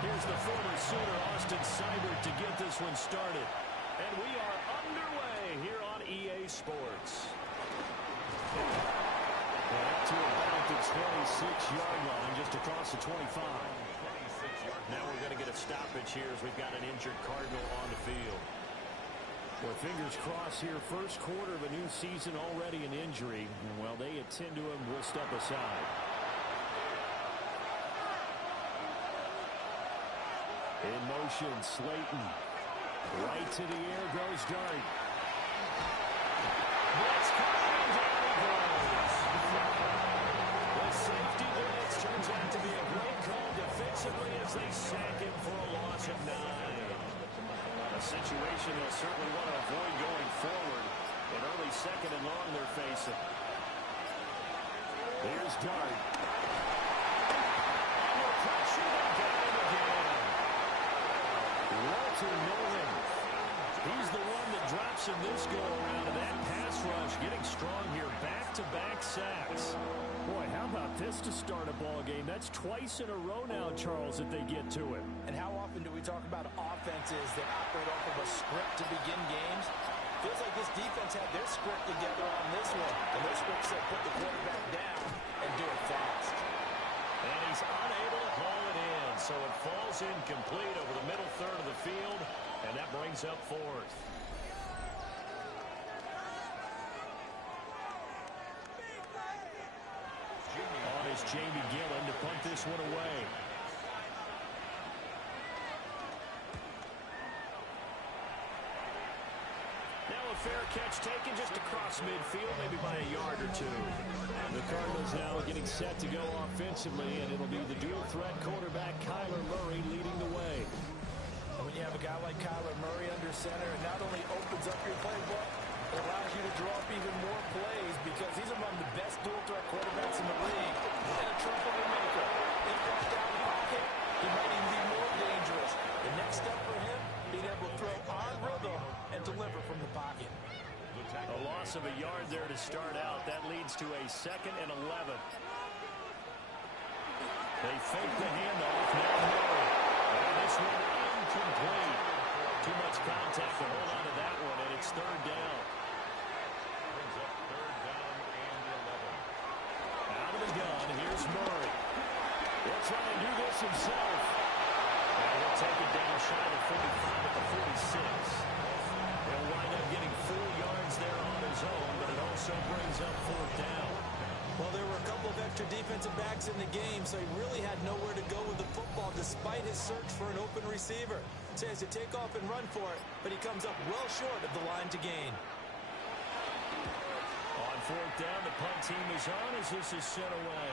Here's the former Sooner, Austin Seibert, to get this one started. And we are underway here on EA Sports. Back to about the 26-yard line, just across the 25. Now we're going to get a stoppage here as we've got an injured Cardinal on the field. Well, fingers crossed here. First quarter of a new season, already an injury. And while they attend to him, we'll step aside. In motion, Slayton. Right to the air goes Dart. Blitz coming, down he goes. The safety blitz turns out to be a great call defensively as they sack him for a loss of 9. A situation they'll certainly want to avoid going forward. An early second and long they're facing. Here's Dart. Under pressure, they got him again. Walter Nolan. He's the one that drops in this go-around, and that pass rush getting strong here. Back-to-back sacks. Boy, how about this to start a ball game? That's twice in a row now, Charles, that they get to it. And how often do we talk about offenses that operate off of a script to begin games? Feels like this defense had their script together on this one. And their script said put the quarterback down and do it fast. And he's unable to haul it in, so it falls incomplete over the middle third of the field, and that brings up fourth. On is Jamie Gillen to punt this one away. Now a fair catch taken just across midfield, maybe by a yard or two. The Cardinals now getting set to go offensively, and it'll be the dual-threat quarterback Kyler Murray leading the way. When you have a guy like Kyler Murray under center, it not only opens up your playbook, it allows you to draw up even more plays because he's among the best dual-threat quarterbacks in the league and a trouble maker. If that's down the pocket, he might even be more dangerous. The next step for him, being able to throw on rhythm and deliver from the pocket. A loss of a yard there to start out. That leads to a 2nd and 11. They fake the handoff. Now Murray. And this one incomplete. Too much contact to hold on to that one, and it's 3rd down. Brings up 3rd down and 11. Out of the gun, here's Murray. He'll try and do this himself. And he'll take it down shy of 45 at the 46. He'll wind up getting 4 yards there on his own, but it also brings up 4th down. Well, there were a couple of extra defensive backs in the game, so he really had nowhere to go with the football despite his search for an open receiver. So he has to take off and run for it, but he comes up well short of the line to gain. On 4th down, the punt team is on as this is sent away.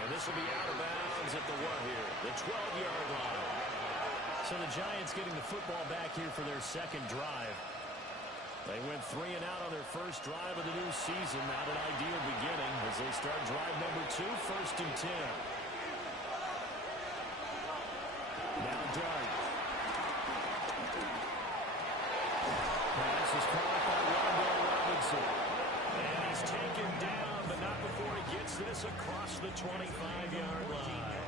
And this will be out of bounds at the what here? The 12-yard line. So the Giants getting the football back here for their 2nd drive. They went 3 and out on their first drive of the new season. Not an ideal beginning as they start drive number 2, 1st and 10. Now Dart. Pass is caught by Rondell Robinson. And he's taken down, but not before he gets this across the 25-yard line.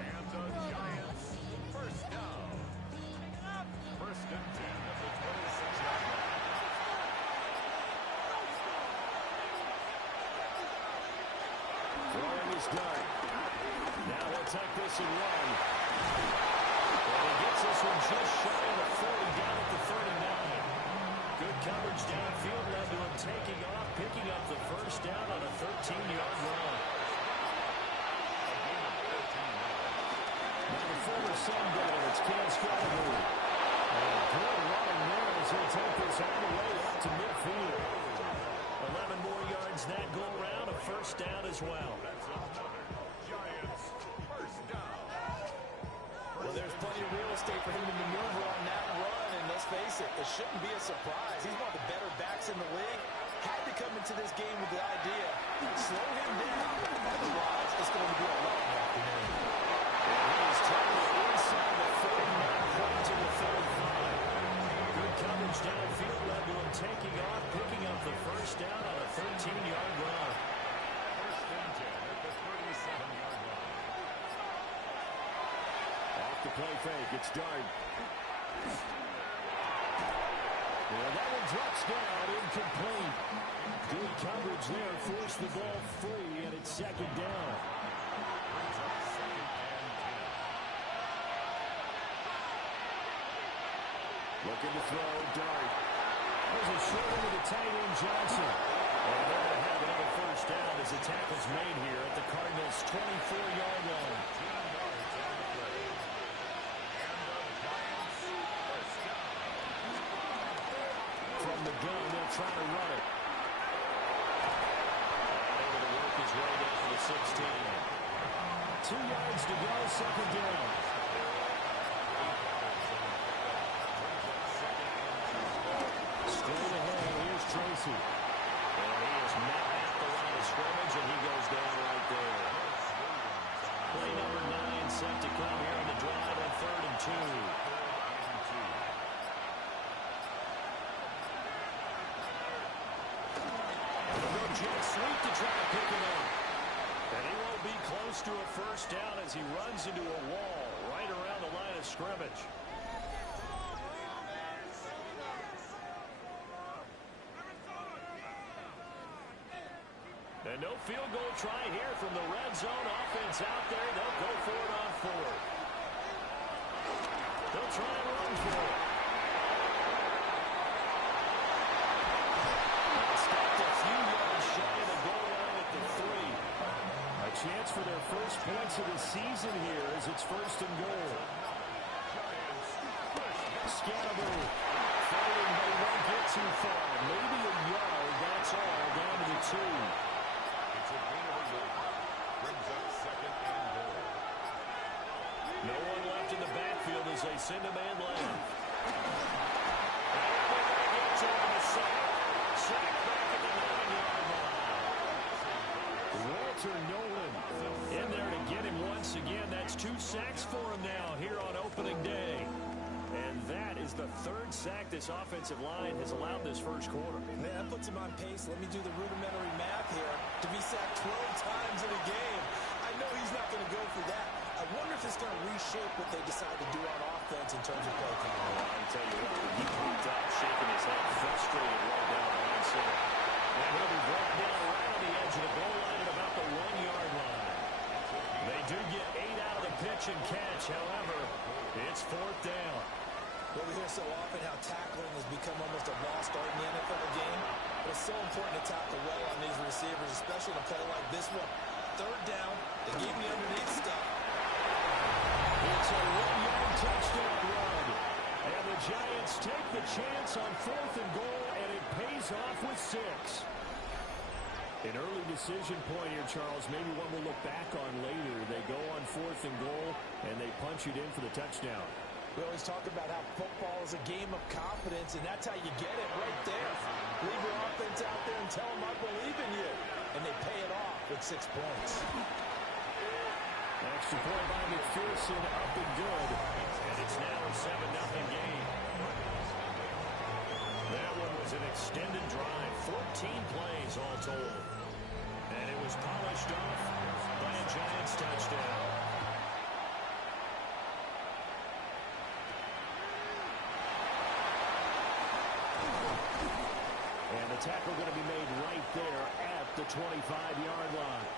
And the Giants, 1st down. 1st and 10 at the 26-yard line. Throwing his Dart. Now he'll take this and run. And he gets this one just shy of the 40 down at the 39. Good coverage downfield led to him taking off, picking up the 1st down on a 13-yard run. Now the former Sun Devil, it's Cam Scotty. And good running there as he'll take this all the way up to midfield. 11 more yards that go around, a 1st down as well. Giants, 1st down. Well, there's plenty of real estate for him to maneuver on that run, and let's face it, it shouldn't be a surprise. He's one of the better backs in the league. Had to come into this game with the idea, slow him down, otherwise it's going to be a long afternoon. And he is taking it inside the 49, right to the 35. Good coverage downfield led to him taking off, picking up the 1st down on a 13-yard run. 1st and 10 at the 37-yard line. the play fake. It's Dart. Well, that one drops down, incomplete. Good coverage there, forced the ball free, and it's second down. Looking to throw, Dart. There's a short one to the tight end, Johnson. And they're going to have another first down as the tackle's made here at the Cardinals' 24-yard line. From the gun, they'll try to run it. Able to work his way down to the 16. 2 yards to go, second down. Straight ahead, here's Tracy. And he is met at the line of scrimmage, and he goes down right there. Play number 9 set to come here on the drive on 3rd and 2. Jet sweep to try to pick it up. And he won't be close to a first down as he runs into a wall right around the line of scrimmage. And no field goal try here from the red zone offense out there. They'll go for it on 4th. They'll try and run for it. Stopped a few yards shy of the goal line at the 3. A chance for their first points of the season here as it's 1st and goal. Scannable. Fighting, but he won't get too far. Maybe a yard, that's all, down to the 2. No one left in the backfield as they send a man left. And they're going to get to the sack. Sack back at the 9-yard line. Walter Nolan in there to get him once again. That's 2 sacks for him now here on opening day. And that is the 3rd sack this offensive line has allowed this first quarter. Man, that puts him on pace. Let me do the rudimentary math here. To be sacked 12 times in a game. I know he's not going to go for that. I wonder if it's going to reshape what they decide to do on offense in terms of play calling. I can tell you what, when he popped out, shaking his head, frustrated right down the line center. And he'll be brought down right on the edge of the goal line at about the 1-yard line. They do get 8 out of the pitch and catch. However, it's 4th down. Well, we hear so often how tackling has become almost a lost art in the NFL game. But it's so important to tackle well on these receivers, especially in a play like this one. 3rd down, they gave me underneath stuff. It's a 1-yard touchdown run. And the Giants take the chance on 4th and goal, and it pays off with 6. An early decision point here, Charles. Maybe one we'll look back on later. They go on 4th and goal, and they punch it in for the touchdown. We always talk about how football is a game of confidence, and that's how you get it right there. Leave your offense out there and tell them I believe in you. And they pay it off with 6 points. Extra point by McPherson, up and good. And it's now a 7-0 game. That one was an extended drive, 14 plays all told. And it was polished off by a Giants touchdown. And the tackle going to be made right there at the 25-yard line.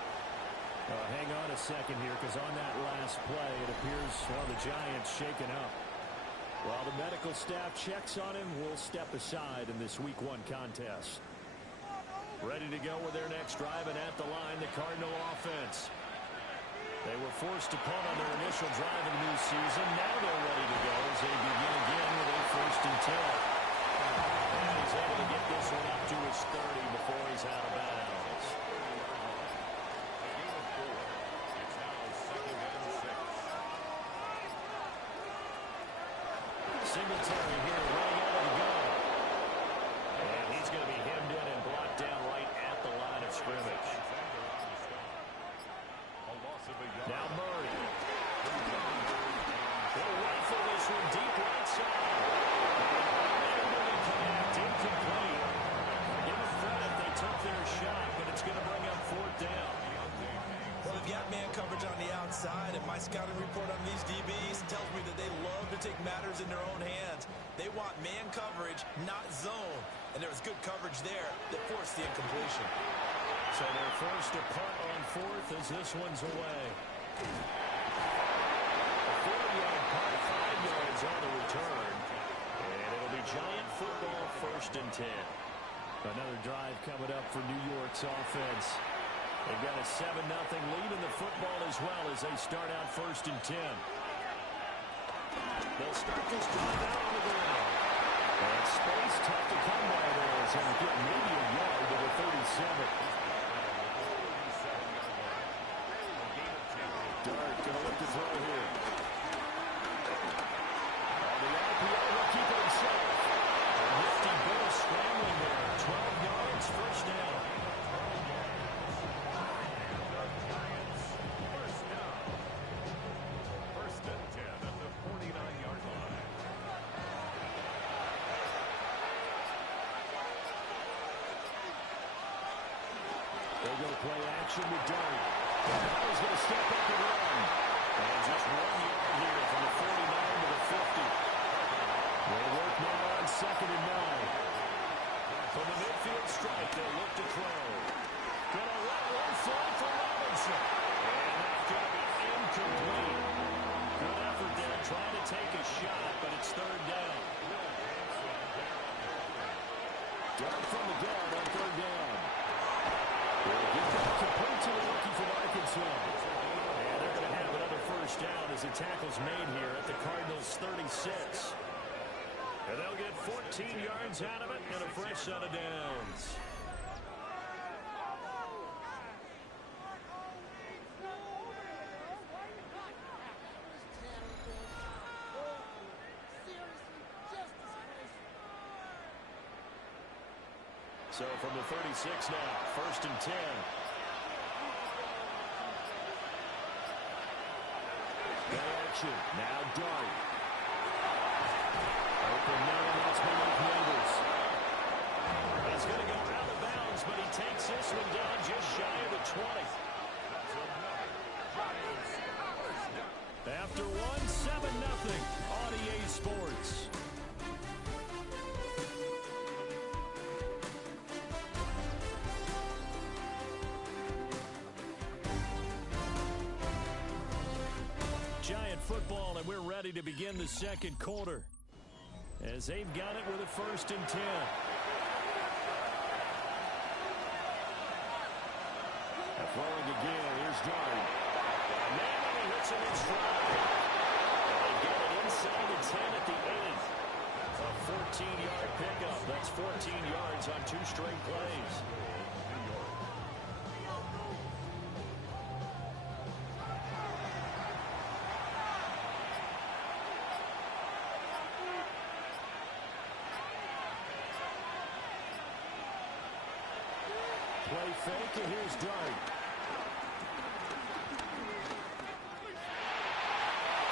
Hang on a second here, because on that last play, it appears, well, the Giants shaken up. While the medical staff checks on him, we'll step aside in this Week 1 contest. Ready to go with their next drive, and at the line, the Cardinal offense. They were forced to punt on their initial drive of the new season. Now they're ready to go as they begin again with a 1st and 10. And he's able to get this one up to his 30 before he's out of bounds. Singletary here running out of the gun. And he's going to be hemmed in and blocked down right at the line of scrimmage. Now Murray. He'll rifle this one deep right side. Incomplete. Give them credit, they took their shot, but it's going to bring up 4th down. Well, the We've got man coverage on the outside, and my scouting report on these DBs tells me that they love to take matters in their own hands. They want man coverage, not zone. And there was good coverage there that forced the incompletion. So they're forced to punt on fourth as this one's away. A 4-yard punt, 5 yards on the return. And it'll be Giant football, 1st and 10. Another drive coming up for New York's offense. They've got a 7-0 lead in the football as well as they start out 1st and 10. They'll start this drive out on the ground. And space tough to come by there as they get maybe a yard to the 37. Dart going to look to throw here. On the RPO, he'll keep it himself. A nifty bit of scrambling there. 12 yards, 1st down. They'll go play action with Dart. He's going to step up and run. And just 1 yard here from the 49 to the 50. They work now on 2nd and 9. From the midfield strike, they'll look to throw. Going to let one fly for Robinson. And that's going to be incomplete. Good effort there trying to take a shot, but it's 3rd down. Dart from the gun on 3rd down. We'll get that complete to the rookie from Arkansas. And they're going to have another 1st down as the tackle's made here at the Cardinals' 36. And they'll get 14 yards out of it and a fresh set of downs. So from the 36 now, 1st and 10. Play action. Now Dart. Open man, that's Malik Neighbors. He's going to go out of bounds, but he takes this one down just shy of the 20. After one, 7-0 on EA Sports. Giant football, and we're ready to begin the 2nd quarter as they've got it with a 1st and 10. And throwing again, here's Dart. Man, he hits him in stride. And they get it inside the 10 at the 8. A 14-yard pickup. That's 14 yards on 2 straight plays. Play fake, and here's Dart.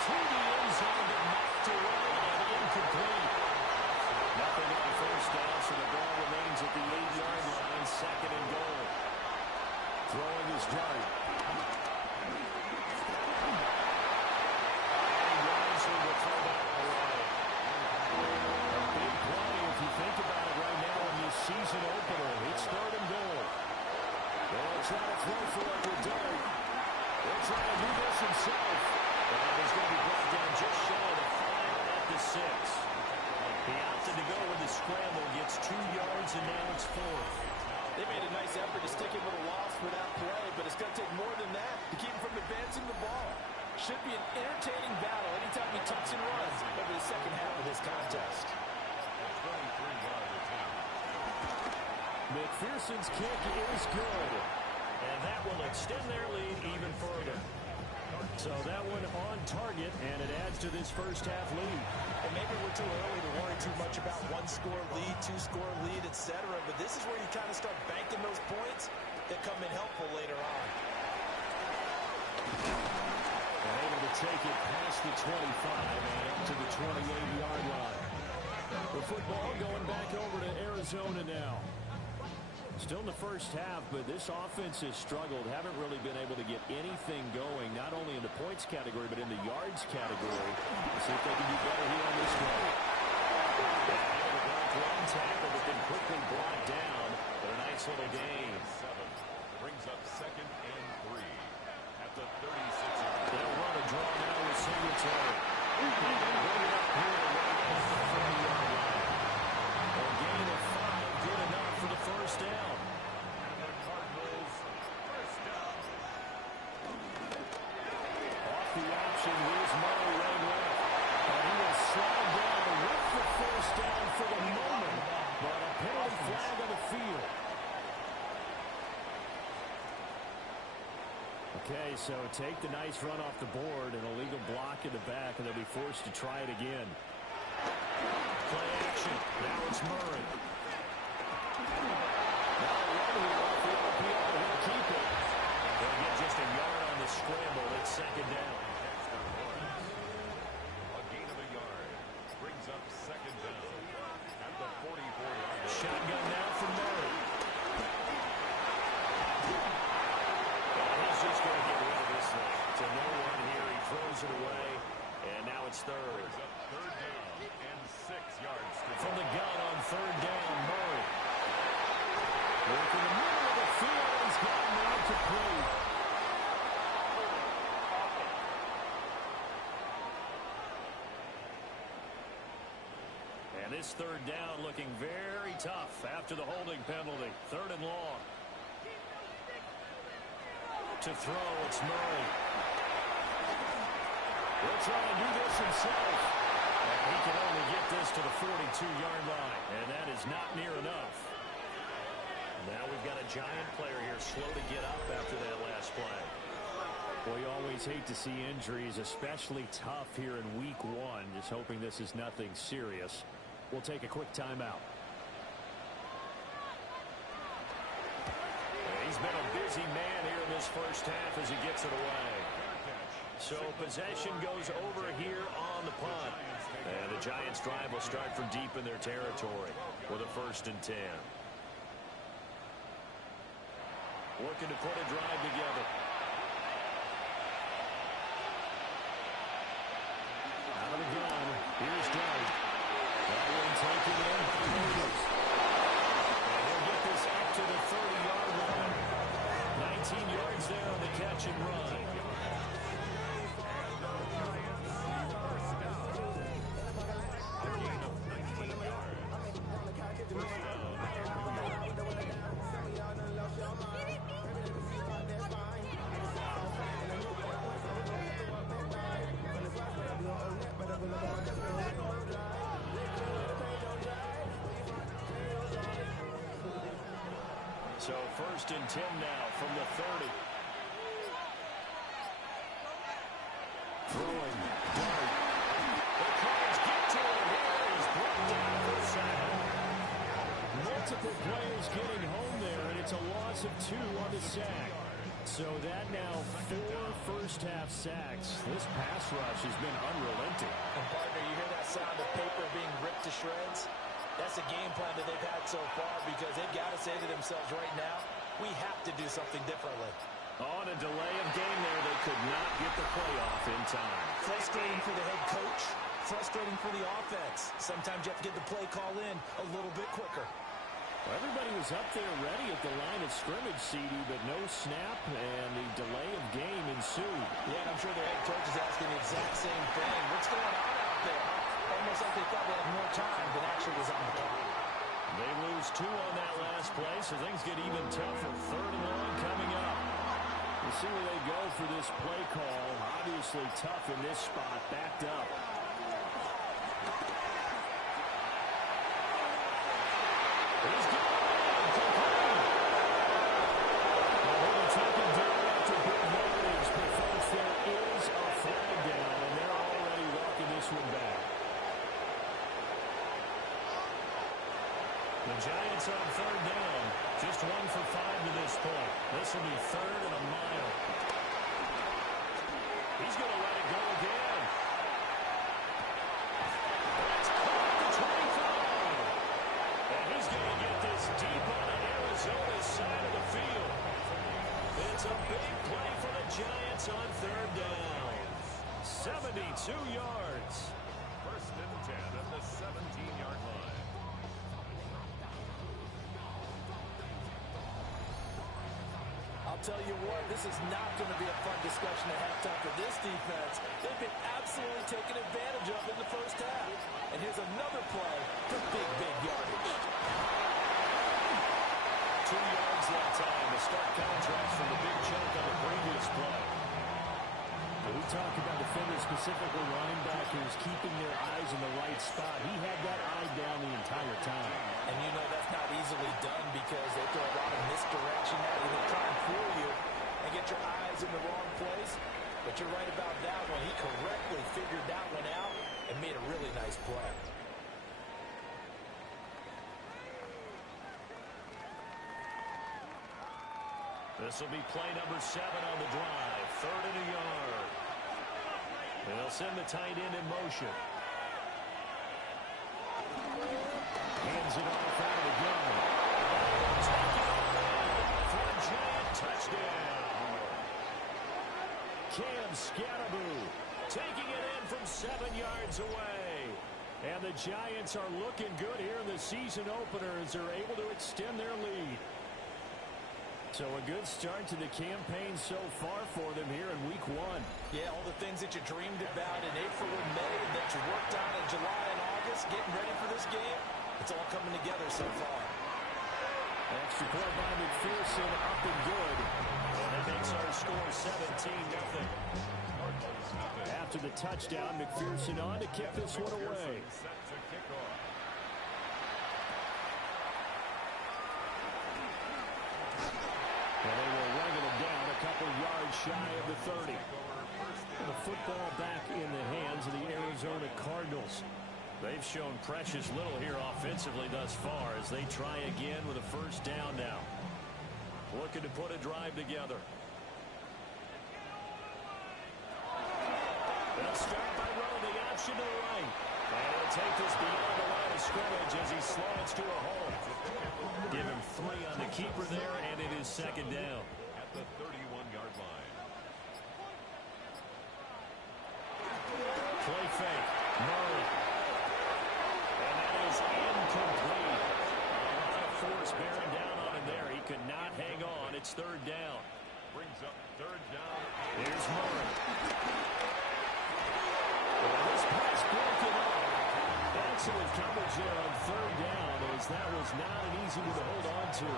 To the end zone, but knocked away and incomplete. Nothing on 1st down, so the ball remains at the 8-yard line, 2nd and goal. Throwing is Dart. And Robinson will throw that away. A big play if you think about it right now in this season opener. It's 3rd and goal. They'll try to throw for it with Dart. They'll try to do this himself. And he's going to be brought down just shy of the 5 at the 6. He opted to go with the scramble, gets 2 yards, and now it's 4th. They made a nice effort to stick him with a loss for that play, but it's going to take more than that to keep him from advancing the ball. Should be an entertaining battle anytime he tucks and runs over the 2nd half of this contest. McPherson's kick is good. And that will extend their lead even further. So that one on target, and it adds to this 1st half lead. And maybe we're too early to worry too much about 1-score lead, 2-score lead, etc. But this is where you kind of start banking those points that come in helpful later on. And able to take it past the 25 and up to the 28-yard line. The football going back over to Arizona now. Still in the first half, but this offense has struggled. Haven't really been able to get anything going, not only in the points category, but in the yards category. Let's see if they can do better here on this one. One tackle, but then quickly brought down. But a nice little gain. Brings up 2nd and 3 at the 36. They'll run a draw now with Singletary. Bring it up here. A gain of 5, good enough for the first down. And the Cardinals first down. Off the option, here's Murray right left. And he will slide down with the first down for the moment. But a penalty flag on the field. Okay, so take the nice run off the board, an illegal block in the back, and they'll be forced to try it again. Play action. Now it's Murray. Now running off the RPO. He'll keep it. They'll get just a yard on the scramble. It's 2nd down. A gain of a yard. Brings up 2nd down at the 44-yard line. Shotgun now for Murray. He's just going to get rid of this thing. To no one here. He throws it away. And now it's 3rd. Brings up 3rd down and 6 yards. From the gun on 3rd down, Murray. Working the middle of the field. He's gotten out to play. And this 3rd down looking very tough after the holding penalty. 3rd and long. To throw, it's Murray. He'll try and do this himself. And he can only get this to the 42-yard line. And that is not near enough. Now we've got a Giant player here slow to get up after that last play. Well, you always hate to see injuries, especially tough here in week 1. Just hoping this is nothing serious. We'll take a quick timeout. He's been a busy man here in this first half as he gets it away. So possession goes over here on the punt. And the Giants drive will start from deep in their territory with a 1st and 10. Looking to put a drive together. Out of the gun. Here's Dwight. That one taken in by Williams. And he'll get this up to the 30-yard line. 19 yards there on the catch and run. So 1st and 10 now from the 30. Throwing. Dart. The Cards get to him here. He's brought down for a sack. Multiple players getting home there, and it's a loss of 2 on the sack. So that now 4 first-half sacks. This pass rush has been unrelenting. And partner, you hear that sound of paper being ripped to shreds? That's a game plan that they've had so far because they've got to say to themselves right now, we have to do something differently. On a delay of game there, they could not get the play off in time. Frustrating for the head coach, frustrating for the offense. Sometimes you have to get the play call in a little bit quicker. Well, everybody was up there ready at the line of scrimmage, CD, but no snap, and the delay of game ensued. Yeah, and I'm sure their head coach is asking the exact same thing. What's going on out there? Almost like they thought they had more time than actually was on the clock. They lose 2 on that last play, so things get even tougher. 3rd and long coming up. We'll see where they go for this play call. Obviously tough in this spot, backed up. He's got it. Well, they're taking down after big yardage, but folks, there is a flag down, and they're already walking this one back. The Giants on 3rd down. Just 1 for 5 to this point. This will be 3rd and a mile. He's going to let it go again. That's caught at the 25. And he's going to get this deep on an Arizona 2 yards. First and 10 at the 17-yard line. I'll tell you what, this is not going to be a fun discussion at halftime for this defense. They've been absolutely taken advantage of in the first half. And here's another play for big yardage. 2 yards that time. A stark contrast from the big chunk on the previous play. We talk about defenders, specifically linebackers, keeping their eyes in the right spot. He had that eye down the entire time. And you know that's not easily done because they throw a lot of misdirection at you. They try and fool you and get your eyes in the wrong place. But you're right about that one. He correctly figured that one out and made a really nice play. This will be play number 7 on the drive. 3rd and a yard. They'll send the tight end in motion. Hands it off out of the gun. For a giant touchdown. Cam Scatterboo taking it in from 7 yards away. And the Giants are looking good here in the season opener as they're able to extend their lead. So a good start to the campaign so far for them here in week 1. Yeah, all the things that you dreamed about in April and May and that you worked on in July and August, getting ready for this game, it's all coming together so far. Extra point by McPherson, up and good. And that makes our score 17-0. After the touchdown, McPherson on to kick this one away. Set to kick off. And they will wrangle it down a couple yards shy of the 30. The football back in the hands of the Arizona Cardinals. They've shown precious little here offensively thus far as they try again with a first down now. Looking to put a drive together. They'll start by running the option to the right. And he'll take this beyond the line of scrimmage as he slides to a hole. Give him 3 on the keeper there, and it is 2nd down. At the 31-yard line. Play fake. Murray. And that is incomplete. A lot of force bearing down on him there. He could not hang on. It's 3rd down. Brings up 3rd down. Here's Murray. This pass broken up. Excellent coverage there on 3rd down as that was not an easy one to hold on to.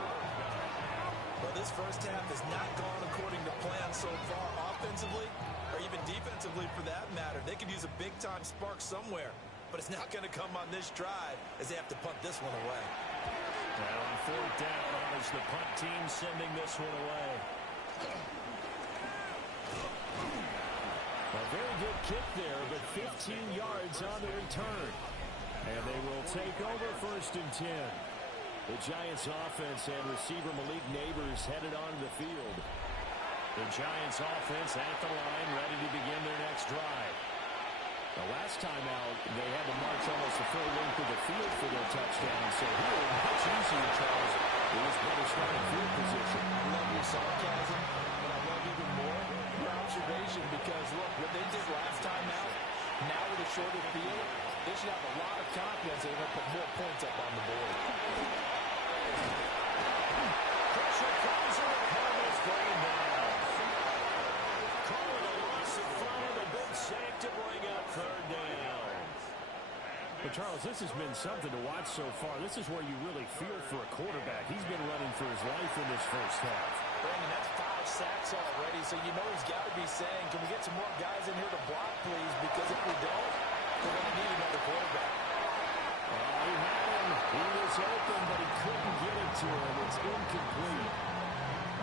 Well, this first half has not gone according to plan so far offensively or even defensively for that matter. They could use a big-time spark somewhere, but it's not going to come on this drive as they have to punt this one away. Now on 4th down, it's the punt team sending this one away. A very good kick there, but 15 yards on the return. And they will take over 1st and 10. The Giants offense and receiver Malik Neighbors headed onto the field. The Giants offense at the line, ready to begin their next drive. The last time out, they had to march almost the full length of the field for their touchdown. So here, much easier, Charles. It was better starting field position. I love your sarcasm, but I love even more your observation because, look, what they did last time out, now with a shorter field, they should have a lot of confidence they're going to put more points up on the board. Pressure comes in, the Cardinals bring him down. Calling a loss of 5, a big sack to bring up 3rd down. But, Charles, this has been something to watch so far. This is where you really feel for a quarterback. He's been running for his life in this first half. Brandon, that's 5 sacks already, so you know he's got to be saying, can we get some more guys in here to block, please? Because if we don't, we're going to need another quarterback. He had him. He was open, but he couldn't get it to him. It's incomplete.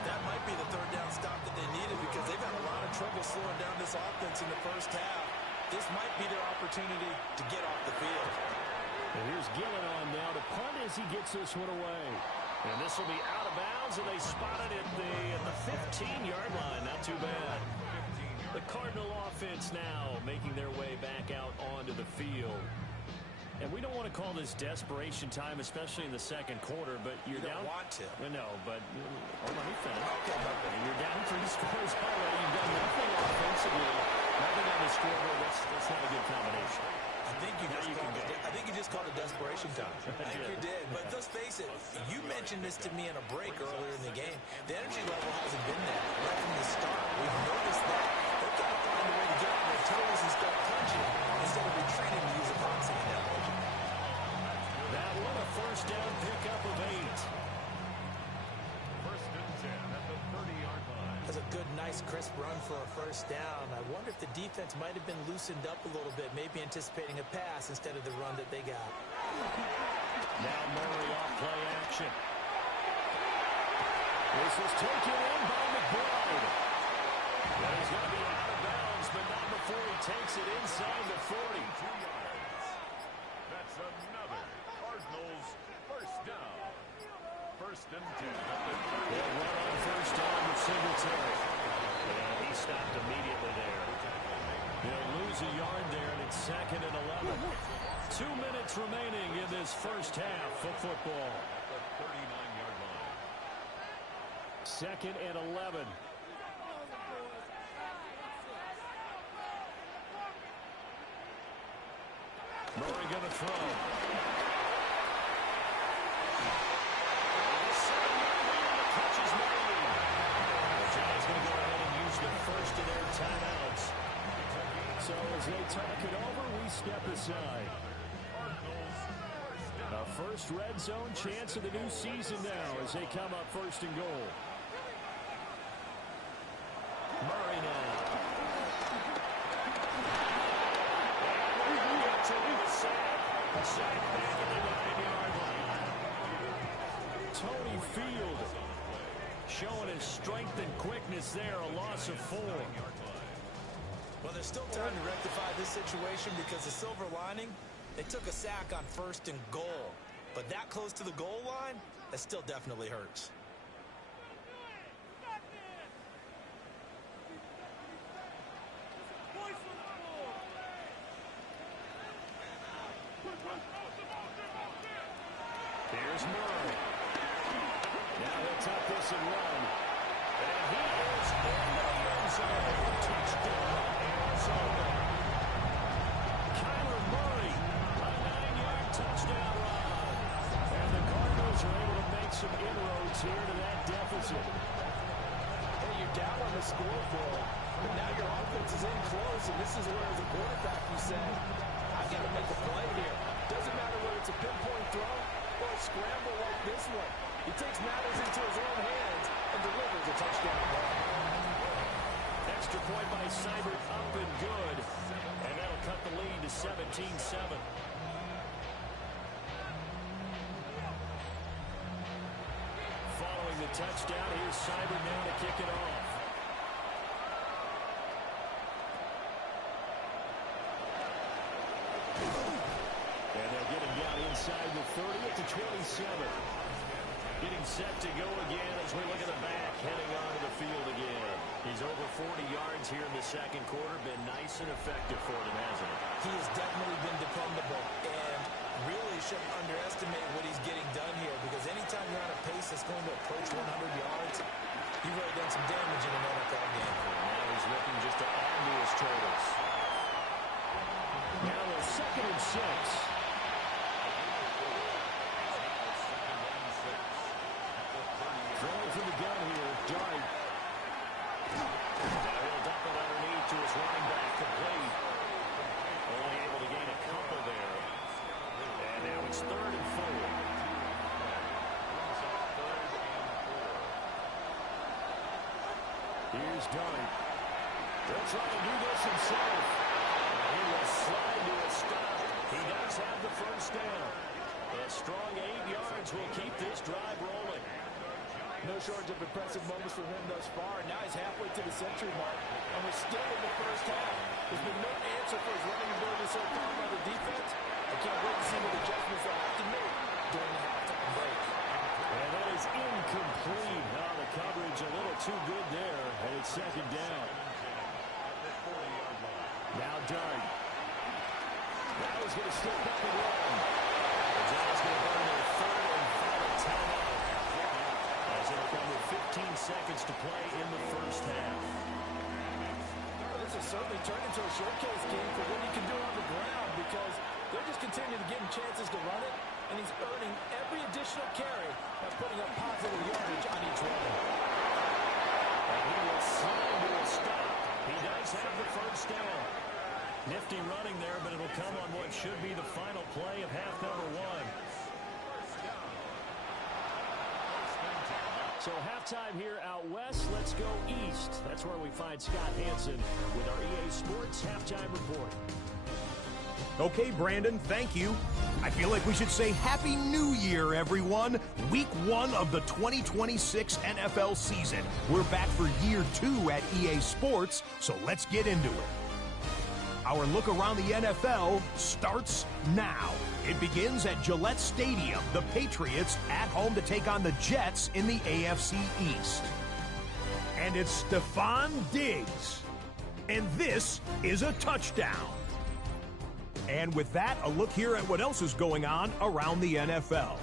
That might be the 3rd down stop that they needed because they've had a lot of trouble slowing down this offense in the first half. This might be their opportunity to get off the field. And here's Gillen on now to punt as he gets this one away. And this will be out of bounds, and they spotted it at the 15-yard line. Not too bad. The Cardinal offense now making their way back out onto the field. And we don't want to call this desperation time, especially in the 2nd quarter, but you're down. You don't want to. No, but hold on, let me finish. Okay. You're down 3 scores already. You've done nothing offensively, nothing on the scoreboard. Let's mentioned this to me in a break earlier in the game. The energy level hasn't been there right from the start. We've noticed that they've got to find a way to get on their toes and start punching instead of retreating to use a boxing analogy. That one a first down pickup of 8. First and 10 at the 30-yard line. That's a good, nice, crisp run for a first down. I wonder if the defense might have been loosened up a little bit, maybe anticipating a pass instead of the run that they got. Now Murray off play action. This is taken in by McBride. Well, he's going to be out of bounds, but not before he takes it inside the 40. 2 yards. That's another Cardinals first down. First and 10 at the 30. They'll run on first down with Singletary. And he stopped immediately there. They'll lose a yard there, and it's second and 11. 2 minutes remaining in this first half of football. The 39-yard line. Second and 11. Murray going to throw. Catch is made. The Giants going to go ahead and use the first of their timeouts. So as they talk it over, we step aside. A first red zone chance of the new season now as they come up first and goal. Murray now. Sack back at the 9-yard line. Tony Field showing his strength and quickness there. A loss of 4. Well, there's still time to rectify this situation because the silver lining, they took a sack on first and goal. But that close to the goal line, that still definitely hurts. Here's Murray. Now he'll tuck this and run. And he is in the end zone. Touchdown, Arizona. Kyler Murray, a 9-yard touchdown run. And the Cardinals are able to make some inroads here to that deficit. Hey, you're down on the scoreboard, but now your offense is in close, and this is where, as a quarterback, you say, I've got to make a play here. Doesn't matter whether it's a pinpoint throw or a scramble like this one. He takes matters into his own hands and delivers a touchdown ball. Extra point by Seibert, up and good. And that'll cut the lead to 17-7. Following the touchdown, here's Seibert now to kick it off. And they'll get him down inside the 30 at the 27. Getting set to go again as we look at the back, heading onto the field again. He's over 40 yards here in the second quarter. Been nice and effective for them, hasn't he? He has definitely been dependable, and really shouldn't underestimate what he's getting done here, because anytime you're on a pace that's going to approach 100 yards, you've really done some damage in an NFL game. Now he's looking just to add to his totals. Now a second and 6. Throwing from the gun here, Dart. Now he'll dump it underneath to his running back, complete. Only able to gain a couple there. And now it's 3rd and 4. Here's Dart. He'll try to do this himself. He will slide to a stop. He does have the first down. A strong 8 yards will keep this drive rolling. No shortage of impressive moments for him thus far. Now he's halfway to the century mark, and we're still in the first half. There's been no answer for his running ability so far by the defense. I can't wait to see what adjustments they'll have to make during the halftime break. And that is incomplete. Now the coverage a little too good there, and it's second down. Now Dart. Now he's going to step up and run. The Giants going to burn their 3rd and final timeout. As it'll come with 15 seconds to play in the first half. This has certainly turned into a showcase game for what he can do on the ground, because they're just continuing to give him chances to run it, and he's earning every additional carry by putting up positive yardage on each run. And he will slow to a stop. He does have the first down. Nifty running there, but it'll come on what should be the final play of half number one. So halftime here out west. Let's go east. That's where we find Scott Hansen with our EA Sports Halftime Report. Okay, Brandon, thank you. I feel like we should say Happy New Year, everyone. Week 1 of the 2026 NFL season. We're back for year 2 at EA Sports, so let's get into it. Our look around the NFL starts now. It begins at Gillette Stadium. The Patriots at home to take on the Jets in the AFC East. And it's Stephon Diggs. And this is a touchdown. And with that, a look here at what else is going on around the NFL.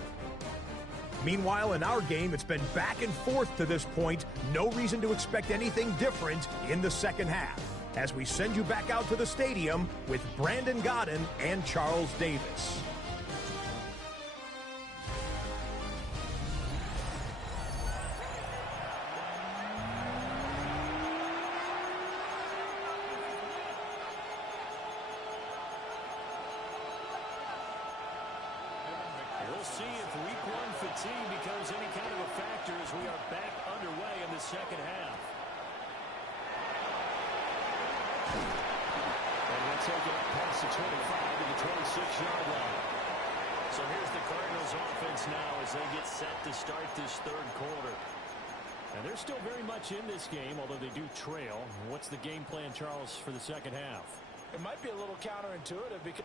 Meanwhile, in our game, it's been back and forth to this point. No reason to expect anything different in the second half, as we send you back out to the stadium with Brandon Godden and Charles Davis. We'll see if week 1 fatigue becomes any kind of a factor as we are back underway in the second half. And we'll take it up past the 25 to the 26-yard line. So here's the Cardinals offense now as they get set to start this third quarter. And they're still very much in this game, although they do trail. What's the game plan, Charles, for the second half? It might be a little counterintuitive because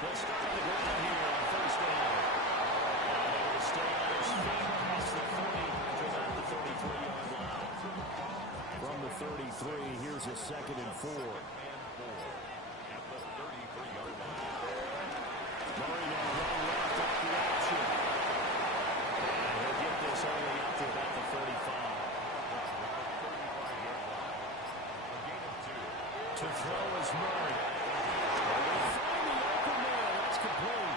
They'll start on the ground here on first down. And they will stay on his feet past the 30 to about the 33-yard line. From the 33, here's a 2nd and 4. At the 33-yard line. Murray now running left off the option. And he'll get this only up to about the 35. A gain of 2. To throw is Murray. Complete.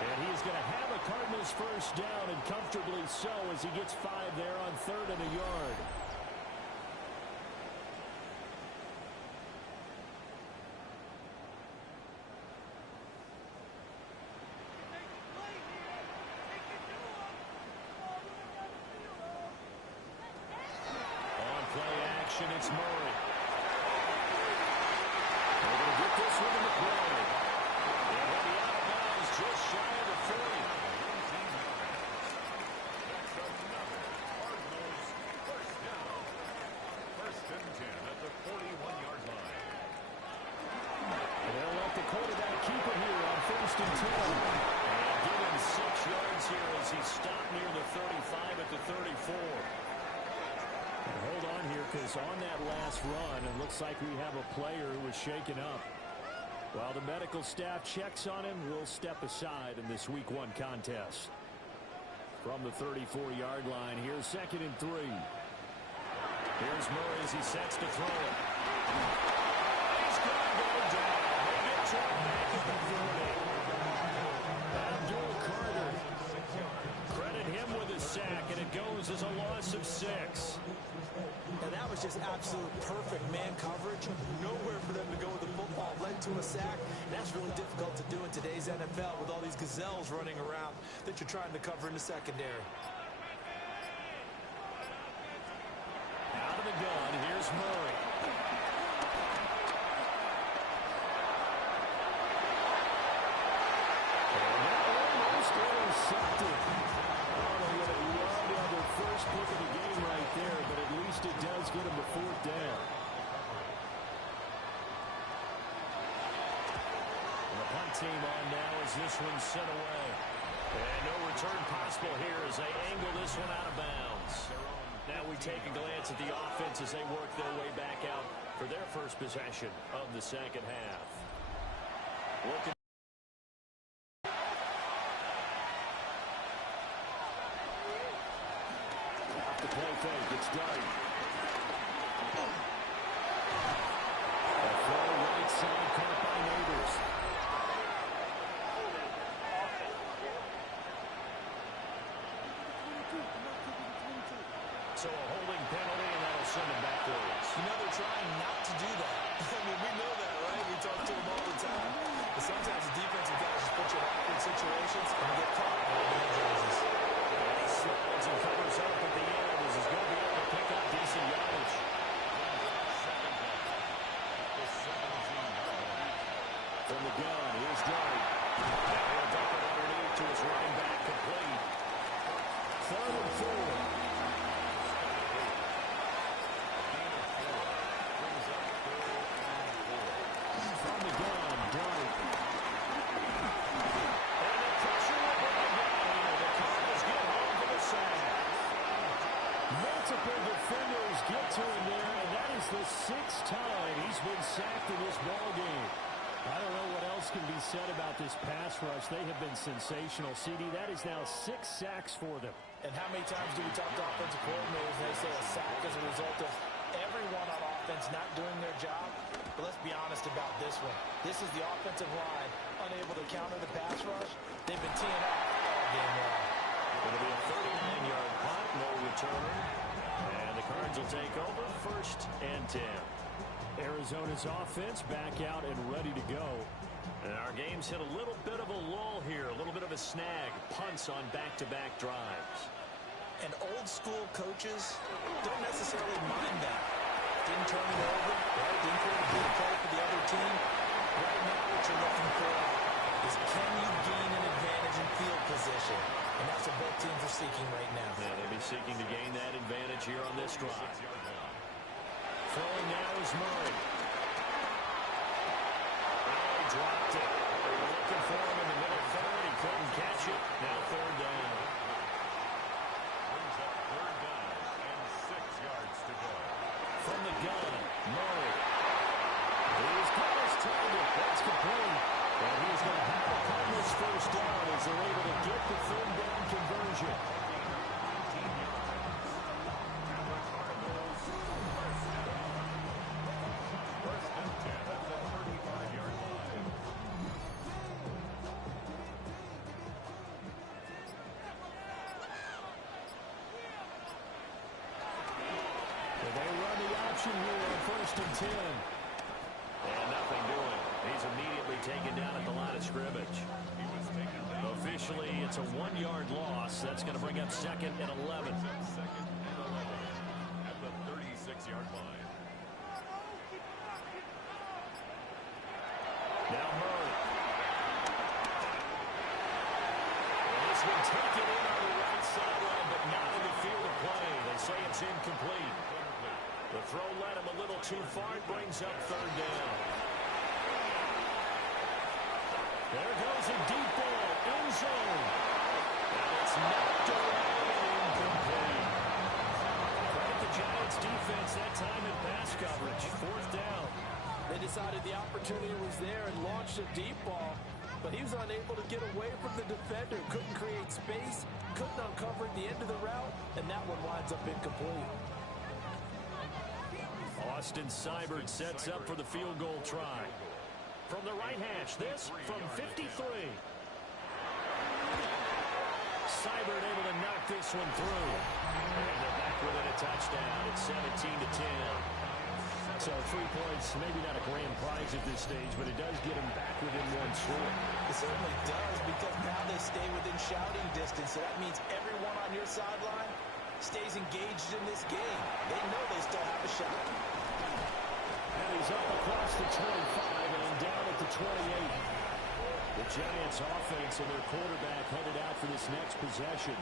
And he's going to have a Cardinals first down, and comfortably so, as he gets 5 there on 3rd and a yard. On play action, it's Murray. They're going to get this one in the play. Just shy of the 40. That's another Cardinals first down. First and 10 at the 41-yard line. And they'll let the quarterback keep it here on 1st and 10. And give him 6 yards here as he stopped near the 35 at the 34. And hold on here, because on that last run, it looks like we have a player who was shaken up. While the medical staff checks on him, we'll step aside in this week 1 contest. From the 34-yard line, here's 2nd and 3. Here's Murray as he sets to throw it. He's going to go down. They get Jordan back at the 40. Abdul Carter. Credit him with a sack, and it goes as a loss of 6. and that was just absolute perfect man coverage. Nowhere for them to go with the football. Led to a sack. And that's really difficult to do in today's NFL with all these gazelles running around that you're trying to cover in the secondary. Out of the gun, here's Murray. And that almost intercepted. Oh, they would have loved to have their first pick of the game right there, but at least it does get them the 4th down. team on now as this one's sent away. And no return possible here as they angle this one out of bounds. Now we take a glance at the offense as they work their way back out for their first possession of the second half. Looking off the play fake, it's Dart. A throw right side caught by Neighbors. So a holding penalty, and that'll send him backwards. You know, they're trying not to do that. I mean, we know that, right? We talk to them all the time. But sometimes the defensive guys just put you in awkward situations and they get caught in their jerseys. And he slides and covers up at the end as he's going to be able to pick up decent yardage. From the gun, here's Dart. Now he'll dump it underneath to his running back, complete. 3rd and 4. From the gun, Dart. And the pressure will bring it down here. The Cardinals get home for the sack. Multiple defenders get to him there, and that is the 6th time he's been sacked in this ballgame. I don't know what else can be said about this pass rush. They have been sensational. CD, that is now 6 sacks for them. And how many times do we talk to offensive coordinators and they say a sack is a result of everyone on offense not doing their job? But let's be honest about this one. This is the offensive line unable to counter the pass rush. They've been teeing up all game long. It'll be a 39-yard punt, no return. And the Cards will take over 1st and 10. Arizona's offense back out and ready to go. And our game's hit a little bit of a lull here, a little bit of a snag. Punts on back-to-back drives. And old-school coaches don't necessarily mind that. Didn't turn it over, right? Didn't create a big play for the other team. Right now, what you're looking for is can you gain an advantage in field position? And that's what both teams are seeking right now. Yeah, they'll be seeking to gain that advantage here on this drive. Throwing now is Murray. Oh, he dropped it. They were looking for him in the middle third. He couldn't catch it. Now 3rd down. Brings up 3rd down and 6 yards to go. From the gun, Murray. He's got his target. That's complete. And he's going to have the Cardinals 1st down as they're able to get the 3rd down conversion. Here on 1st and 10. And nothing doing. He's immediately taken down at the line of scrimmage. Officially, it's a 1-yard loss. That's going to bring up 2nd and 11. 2nd and 11 at the 36-yard line. Now Murray. Well, this one taken in on the right sideline, but not in the field of play. They say it's incomplete. The throw led him a little too far. It brings up 3rd down. There goes a deep ball. End zone. And it's knocked away and incomplete. Credit the Giants defense that time in pass coverage. 4th down. They decided the opportunity was there and launched a deep ball, but he was unable to get away from the defender. Couldn't create space, couldn't uncover at the end of the route, and that one winds up incomplete. Austin Seibert sets up for the field goal try. From the right hash, this from 53. Seibert able to knock this one through. And they're back within a touchdown. It's 17-10. So 3 points, maybe not a grand prize at this stage, but it does get them back within 1 score. It certainly does, because now they stay within shouting distance. So that means everyone on your sideline stays engaged in this game. They know they still have a shot. And he's up across the 25 and down at the 28. The Giants offense and their quarterback headed out for this next possession.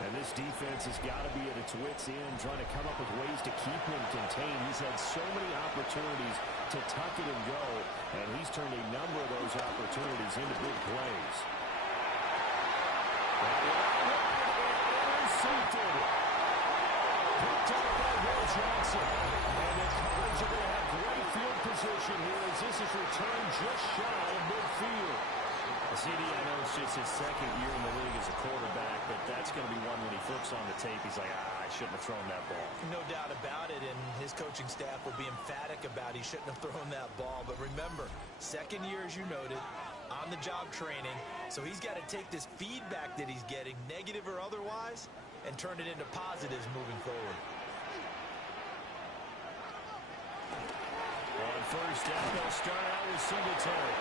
And this defense has got to be at its wits' end, trying to come up with ways to keep him contained. He's had so many opportunities to tuck it and go, and he's turned a number of those opportunities into big plays. Intercepted. Picked up by Will Johnson. And the Cardinals are going to have great field position here as this is returned just shy of midfield. CD, I know it's just his second year in the league as a quarterback, but that's going to be one when he flips on the tape. He's like, I shouldn't have thrown that ball. No doubt about it, and his coaching staff will be emphatic about he shouldn't have thrown that ball. But remember, second year, as you noted, on-the-job training, so he's got to take this feedback that he's getting, negative or otherwise, and turn it into positives moving forward. On first down, they'll start out with Singletary.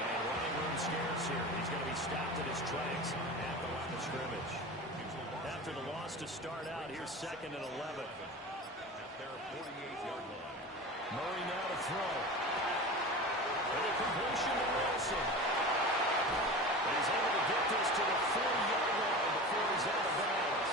And running room scarce here. He's going to be stopped in his tracks at the line of scrimmage. After the loss to start out, here's 2nd and 11. At their 48-yard line. Murray now to throw. And a completion to Wilson. And he's able to get this to the 40-yard line before he's out of bounds.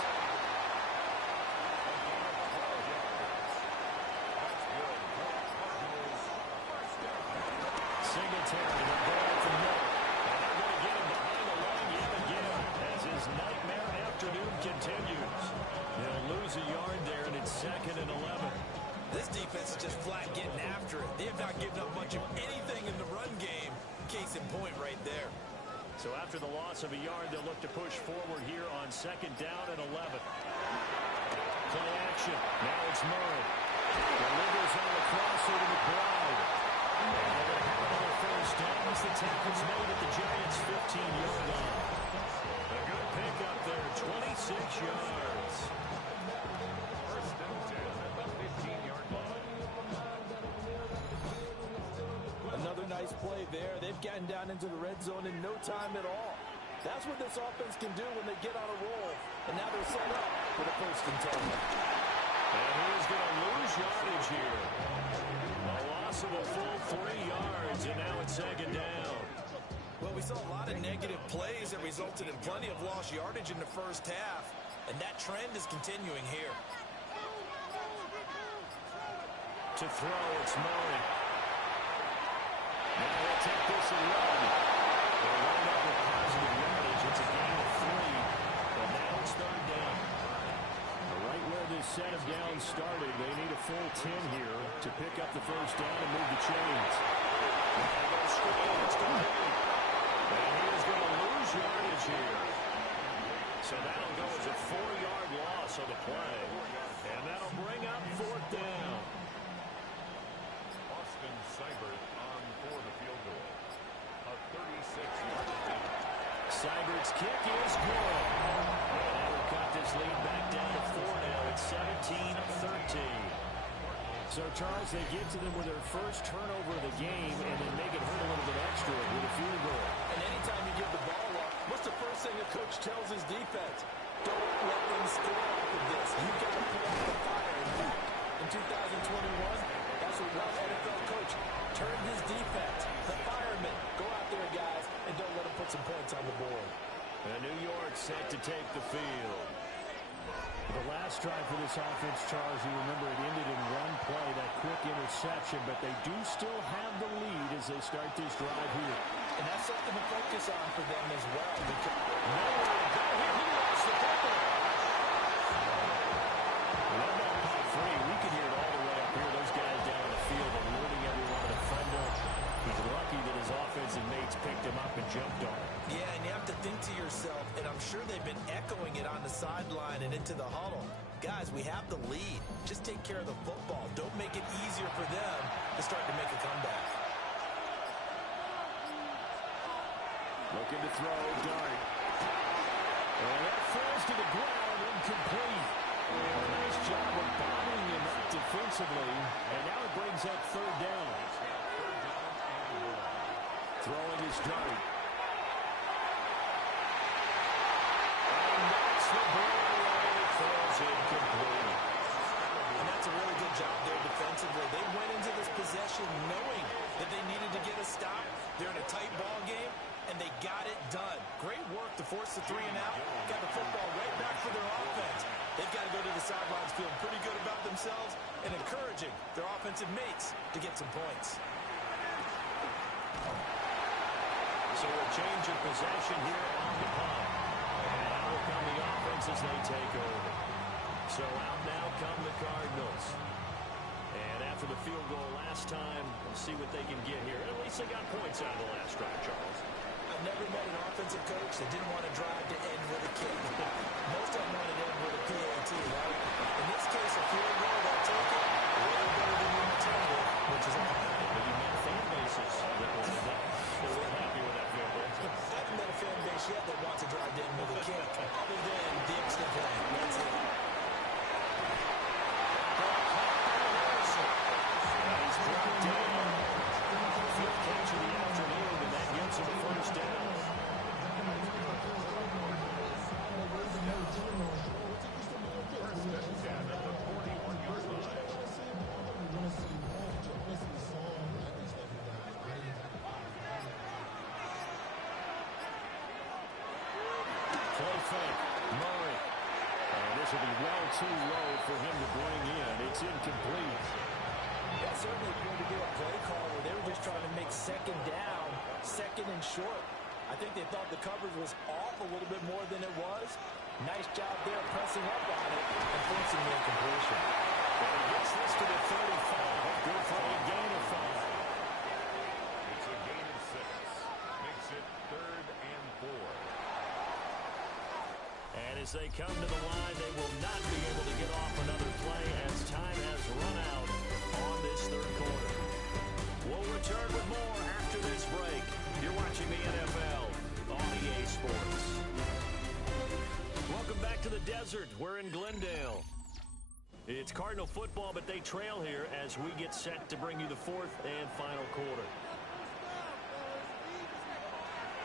Singletary, they're going from Miller. And they're going to get him behind the line yet again as his nightmare afternoon continues. They'll lose a yard there, and it's 2nd and 11. This defense is just flat getting after it. They have not given up much of anything in the run game. Case in point right there. So after the loss of a yard, they'll look to push forward here on 2nd down and 11. Play action. Now it's Murray. Delivers on the crosser to McBride. And they're going to have another first down as the tackle's made at the Giants' 15-yard line. A good pickup there, 26 yards. First and 10 at the 15-yard line. Another nice play there. They've gotten down into the red zone in no time at all. That's what this offense can do when they get on a roll. And now they're set up for the 1st and 10. And he's going to lose yardage here. A loss of a full 3 yards, and now it's 2nd down. Well, we saw a lot of negative plays that resulted in plenty of lost yardage in the first half. And that trend is continuing here. To throw, it's Murray. Now they'll take this and run. They'll line up with positive yardage. It's a gain of 3. But now it's 3rd down. Right where this set of downs started, they need a full 10 here to pick up the first down and move the chains. And they go straight. It's complete. And he is going to lose yardage here. So that'll go as a 4-yard loss on the play. And that'll bring up 4th down. Austin Seibert on for the field goal. A 36-yard attempt. Seibert's kick is good. And that will cut this lead back down to 4 now. It's 17-13. So, Charles, they get to them with their first turnover of the game and then make it hurt a little bit extra with a field goal. And anytime you give the ball up, what's the first thing a coach tells his defense? Don't let them score off of this. You've got to put out the fire. In fact, in 2021, that's what one NFL coach turned his defense. The firemen. Go out there, guys, and don't let them put some points on the board. And New York set to take the field. The last drive for this offense, Charles, you remember it ended in one play, that quick interception, but they do still have the lead as they start this drive here. And that's something to focus on for them as well. Because nowhere to go here. He lost the football. Well, that ball caught free. We can hear it all the way up here. Those guys down on the field are learning everyone to fumble. He's lucky that his offensive mates picked him up and jumped on him. yeah, and you have to think to yourself, and I'm sure they've been echoing it on the sideline and into the huddle. Guys, we have the lead. Just take care of the football. Don't make it easier for them to start to make a comeback. Looking to throw, Dart. And that falls to the ground, incomplete. And a nice job of bottling him up defensively. And now it brings up 3rd down. Throwing his Dart. And that's the ball. Throws incomplete. And that's a really good job there defensively. They went into this possession knowing that they needed to get a stop. They're in a tight ball game, and they got it done. Great work to force the 3 and out. Got the football right back for their offense. They've got to go to the sidelines feeling pretty good about themselves and encouraging their offensive mates to get some points. So a change of possession here on the punt. And out will come the offense as they take over. So out now come the Cardinals. And after the field goal last time, we'll see what they can get here. At least they got points out of the last drive, Charles. I've never met an offensive coach that didn't want to drive to end with a kick. Most of them want to end with a PAT, right? In this case, a field goal, they'll take it way better than the alternative, which is a punt. But you met fan bases that were happy with that field goal. I haven't met a fan base yet that wants to drive to end with a kick, other than the extra point. That's it. He's dropped down. Fifth catch of the afternoon, and that gets him a first down. Play fake. Murray. And this will be well too low for him to bring in. It's incomplete. That certainly appeared to be a play call where they were just trying to make second down, second and short. I think they thought the coverage was off a little bit more than it was. Nice job there pressing up on it and forcing the incompletion. And he gets this to the 35. Good for a gain of 5. It's a gain of 6. Makes it 3rd and 4. And as they come to the line, they will not be able to get off another play as time has run out on this third quarter. We'll return with more after this break. You're watching the NFL on EA Sports. Welcome back to the desert. We're in Glendale. It's Cardinal football, but they trail here as we get set to bring you the fourth and final quarter.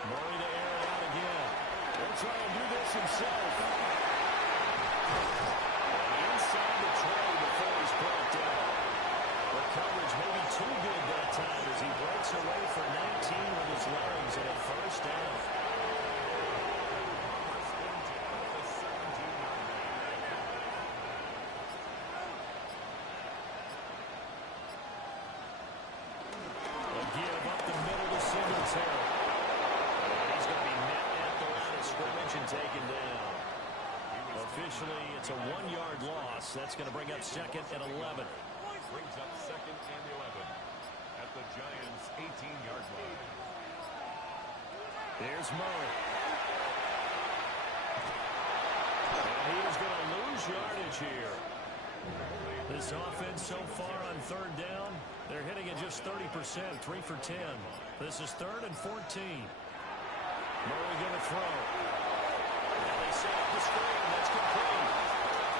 Murray to air it out again. He'll try and do this himself. Inside the tray before he's brought down. The coverage may be too good that time as he breaks away for 19 with his legs and a first down. A give up the middle to Singletary. He's going to be met at the line of scrimmage and taken down. Officially, it's a 1-yard loss. That's going to bring up second and 11. Brings up 2nd and 11 at the Giants' 18-yard line. There's Murray. And he is going to lose yardage here. This offense so far on third down, they're hitting it just 30%, 3 for 10. This is 3rd and 14. Murray going to throw. And they set up the screen. That's complete.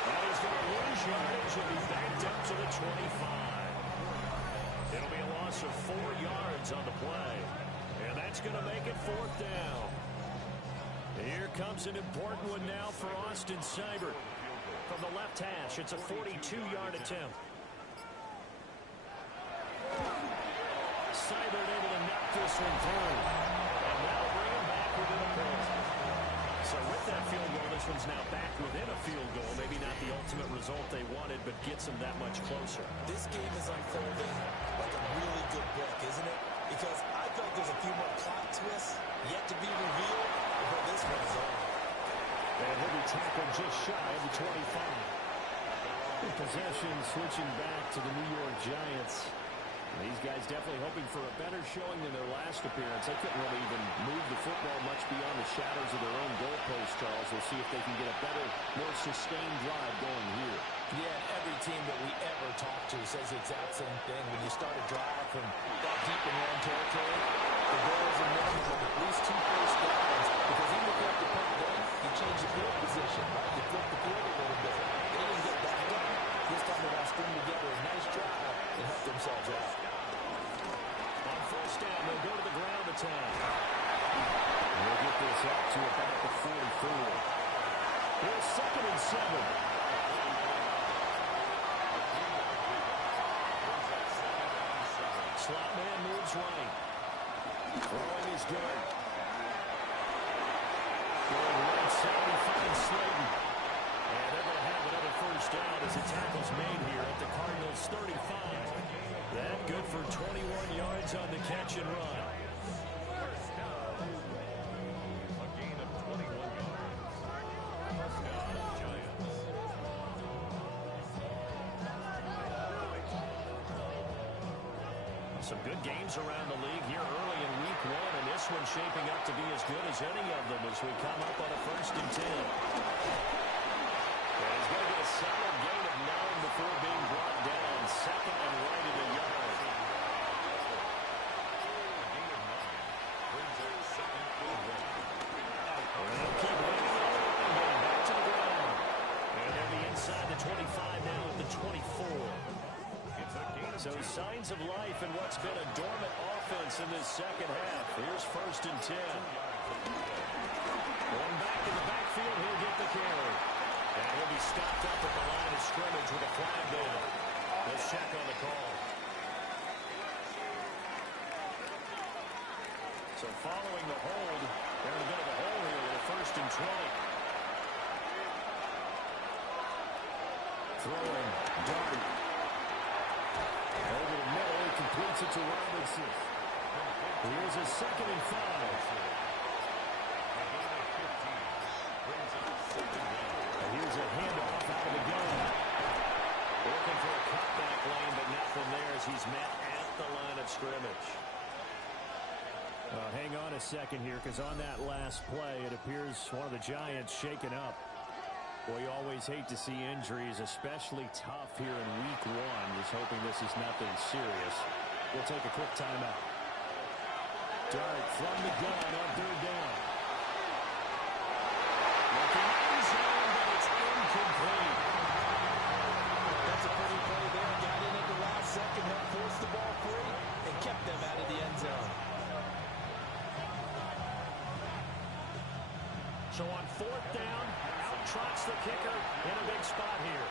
And he's going to lose yardage and be backed up to the 25. It'll be a loss of 4 yards on the play. And that's going to make it 4th down. Here comes an important one now for Austin Seibert. From the left hash, it's a 42-yard attempt. Seibert able to knock this one through. And that'll bring him back within a point. So with that field goal, this one's now back within a field goal. Maybe not the ultimate result they wanted, but gets them that much closer. This game is unfolding like a really good book, isn't it? Because I feel like there's a few more plot twists yet to be revealed before this one is over. And he'll be tackled just shy of the 25. Possession switching back to the New York Giants. These guys definitely hoping for a better showing than their last appearance. They couldn't really even move the football much beyond the shadows of their own goalpost, Charles. We'll see if they can get a better, more sustained drive going here. Yeah, and every team that we ever talk to says the exact same thing. When you start a drive from that deep in your own territory, the goal is a minimum of at least 2 first downs. Because even if you have to punt then, you change the field position, right? You flip the field a little bit. They didn't get that done. This time they're going to string together a nice drive and help themselves out. On first down, they'll go to the ground attack. We'll get this up to about the 44. Here's 2nd and 7. Slot man moves right. Throwing is good. Going right side, he finds Slayton. And they're going to have another first down as the tackle's made here at the Cardinals' 35. That good for 21 yards on the catch and run. First down. A gain of 21 yards. First down, Giants. Some good games around the league here early in week one, and this one's shaping up to be as good as any of them as we come up on a 1st and 10. And he's going to get a solid gain of 9 before being brought down. Second and right at the yard. A gain of 9 brings up second and one. They'll keep running on, getting back to the ground. And they'll be inside the 25 now at the 24. So signs of life in what's been a dormant offense in this second half. Here's 1st and 10. One back in the backfield, he'll get the carry. And he'll be stopped up at the line of scrimmage with a flag there. Let's check on the call. So following the hold, they're in a bit of a hole here with a 1st and 20. Throwing, Dart. Over the middle, he completes it to Robinson. Here's a 2nd and 5. And here's a handoff out of the gun. Looking for a cutback lane, but nothing there as he's met at the line of scrimmage. Hang on a second here, because on that last play, it appears one of the Giants shaken up. Well, you always hate to see injuries, especially tough here in week one. Just hoping this is nothing serious. We'll take a quick timeout. Dart from the gun on 3rd down. Looking end zone, but it's incomplete. That's a pretty play there. Got in at the last second, helped force the ball free, and kept them out of the end zone. So on 4th down, out trots the kicker in a big spot here.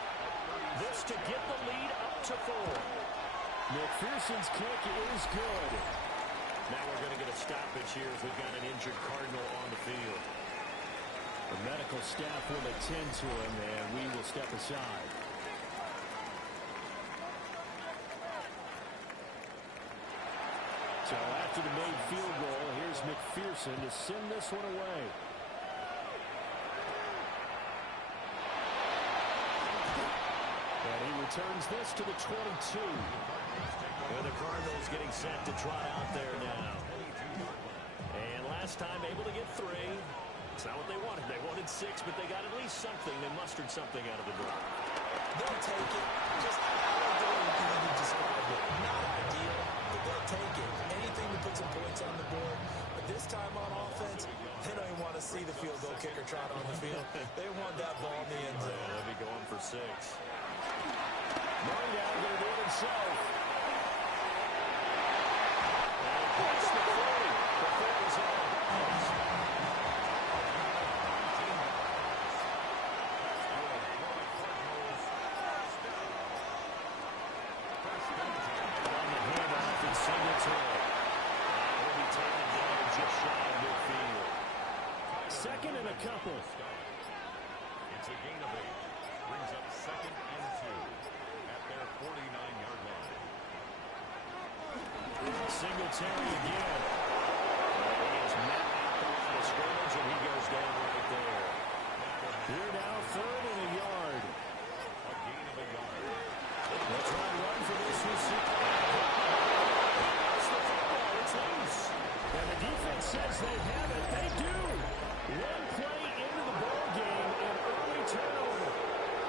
This to get the lead up to 4. McPherson's kick is good. Now we're going to get a stoppage here as we've got an injured Cardinal on the field. The medical staff will attend to him, and we will step aside. So after the made field goal, here's McPherson to send this one away. And he returns this to the 22. And the Cardinals getting set to trot out there now. And last time able to get 3. It's not what they wanted. They wanted 6, but they got at least something. They mustered something out of the drive. They'll take it. Just I don't know how you describe it. Not ideal, but they'll take it. Anything to put some points on the board. But this time on offense, they don't even want to see the field goal kicker trot on the field. They want that ball in the end zone. They'll be going for 6. Murray now going to do it himself. And across the 40 before he's out of bounds. On the handoff and Singletary. He'll be taken down just shy of midfield. 2nd and a couple. It's a gain of 8. Brings up 2nd and 2 at their 49-yard line. Singletary again. He is met at the line of scrimmage, and he goes down right there. Here now, 3rd and a yard. A gain of a yard. They'll try and run for this receiver. That's the football. It's loose. And the defense says they have it. They do. One play into the ball game, an early turnover.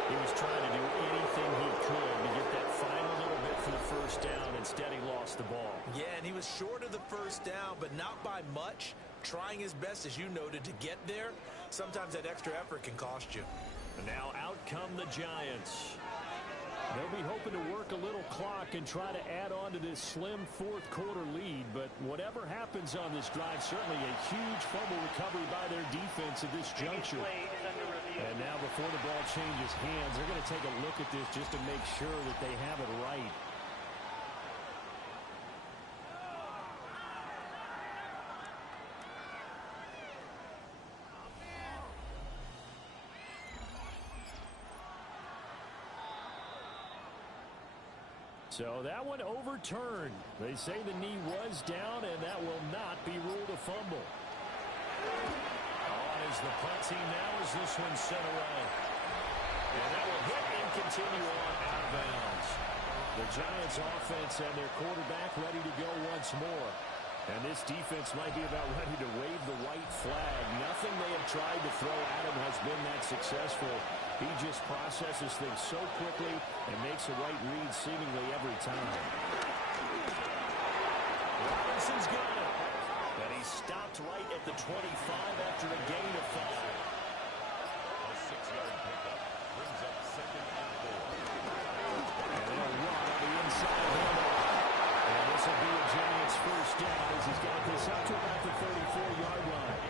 He was trying to do anything he could to get that final little bit for the 1st down. Instead, he lost the ball. Yeah, and he was short of the 1st down, but not by much. Trying his best, as you noted, to get there. Sometimes that extra effort can cost you. And now out come the Giants. They'll be hoping to work a little clock and try to add on to this slim 4th quarter lead. But whatever happens on this drive, certainly a huge fumble recovery by their defense at this juncture. And now before the ball changes hands, they're going to take a look at this just to make sure that they have it right. So that one overturned. They say the knee was down, and that will not be ruled a fumble. On is the punt team now as this one sent away. And that will hit and continue on out of bounds. The Giants offense and their quarterback ready to go once more. And this defense might be about ready to wave the white flag. Nothing they have tried to throw at him has been that successful. He just processes things so quickly and makes a right read seemingly every time. Robinson's got it. And he stopped right at the 25 after a gain of 5. A 6-yard pickup brings up 2nd and 4. And they'll run on the inside handoff. And this will be a Giants first down as he's got this up to about the 34-yard line.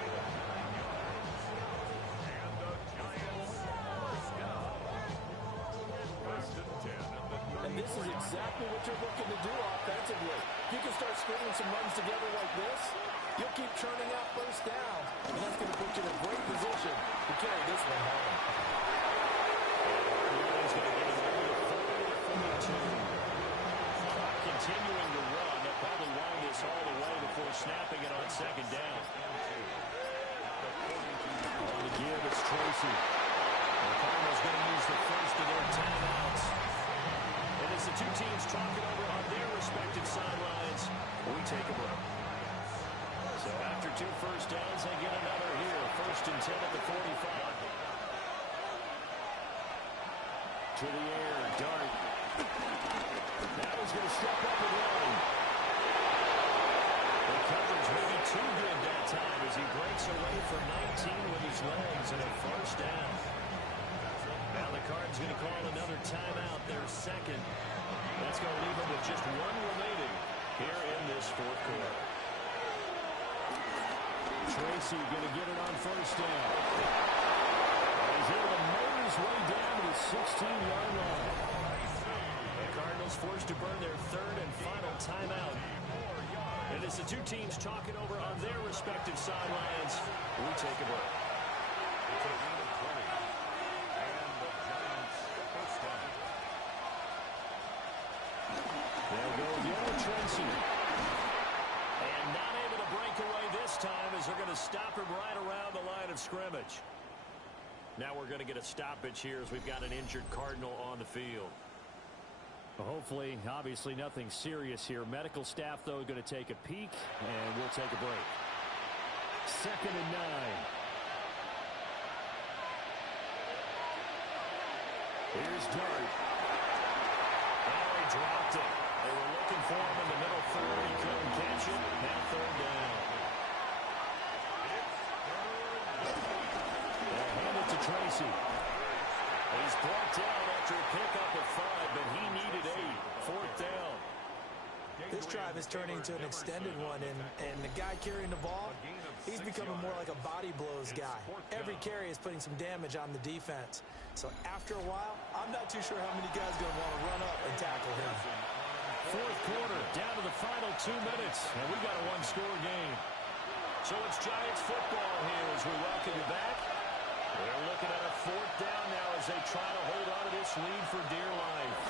And the Giants first down. 1st and 10 at the 30. And this is exactly what you're looking to do offensively. If you can start stringing some runs together like this, you'll keep churning out first down. And that's going to put you in a great position to carry this one home. He's going to get it over to 42. Clock continuing to run. They'll probably wind this all the way before snapping it on 2nd down. On the give, it's Tracy. The Cardinals going to use the first of their timeouts. And as the two teams talk it over on their respective sidelines, we take a break. So after 2 first downs, they get another here. 1st and 10 at the 45. To the air, Dart. Now he's going to step up and run. The coverage may be too good that time as he breaks away for 19 with his legs and a first down. Now the Cards going to call another timeout, their 2nd. That's going to leave them with just 1 remaining here in this 4th quarter. Tracy going to get it on first down. He's able to motor his way down to the 16-yard line. The Cardinals forced to burn their 3rd and final timeout. And as the two teams talk it over on their respective sidelines, we take a break. It's a gain of 20. And the Giants first down. They'll go again with Tracy. And not able to break away this time as they're going to stop him right around the line of scrimmage. Now we're going to get a stoppage here as we've got an injured Cardinal on the field. Hopefully, obviously nothing serious here. Medical staff, though, going to take a peek, and we'll take a break. 2nd and 9. Here's Dart. Oh, he dropped it. They were looking for him in the middle 4. He couldn't catch it. Now 3rd down. They'll hand it to Tracy. He's brought down after a pickup of 5, but he needed 8. 4th down. This drive is turning into an extended one, and the guy carrying the ball, he's becoming more like a body blows guy. Every carry is putting some damage on the defense. So after a while, I'm not too sure how many guys are going to want to run up and tackle him. 4th quarter, down to the final 2 minutes, and we got a 1-score game. So it's Giants football here as we welcome you back. They're looking at a 4th down now as they try to hold on to this lead for dear life.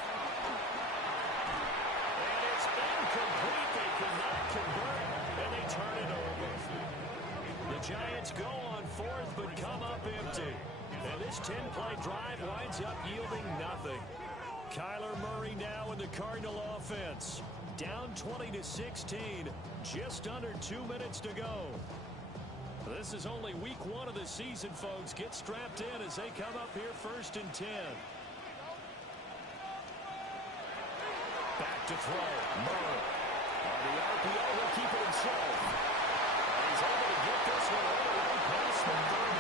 And it's incomplete. They cannot convert, and they turn it over. The Giants go on 4th, but come up empty. And this 10-play drive winds up yielding nothing. Kyler Murray now in the Cardinal offense. Down 20-16, just under 2 minutes to go. This is only week 1 of the season, folks. Get strapped in as they come up here 1st and 10. Back to throw. Murray. On the RPO, he'll keep it himself. And he's able to get this one all the way past the 30.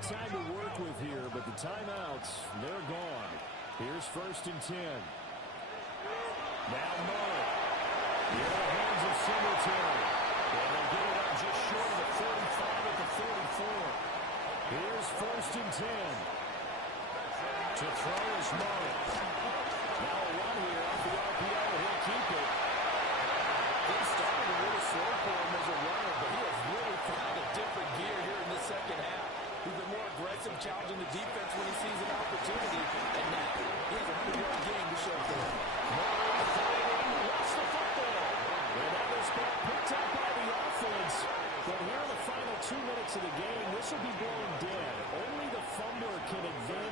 Time to work with here, but the timeouts, they're gone. Here's 1st and 10. Now Murray. In the hands of Singletary. And they get it up just short of the 45 at the 34. Here's 1st and 10. To throw is Murray. Now a run here off the RPO.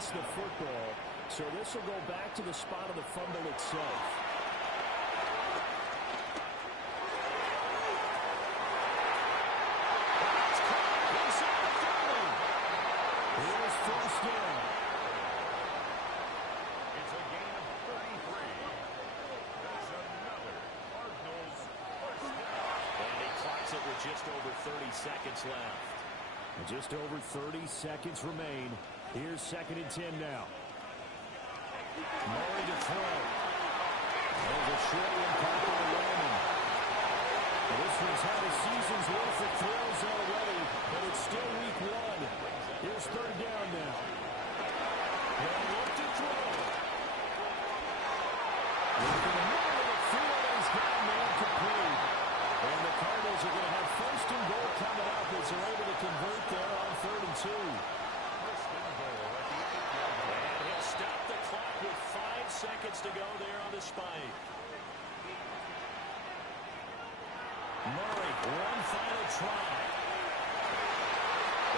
lost the football, so this will go back to the spot of the fumble itself. Here's first down. It's a gain of 33. That's another Cardinals first down. And he clocks it with just over 30 seconds left. Just over 30 seconds remain. Here's 2nd and 10 now. Murray to throw. There's a short one caught by Roman. This one's had a season's worth of throws already, but it's still week 1. Here's 3rd down now. They'll look to throw. Look in the middle of the field, he's got a man complete. And the Cardinals are going to have 1st and goal coming up as they're able to convert there on 3rd and 2. And he'll stop the clock with 5 seconds to go there on the spike. Murray, one final try.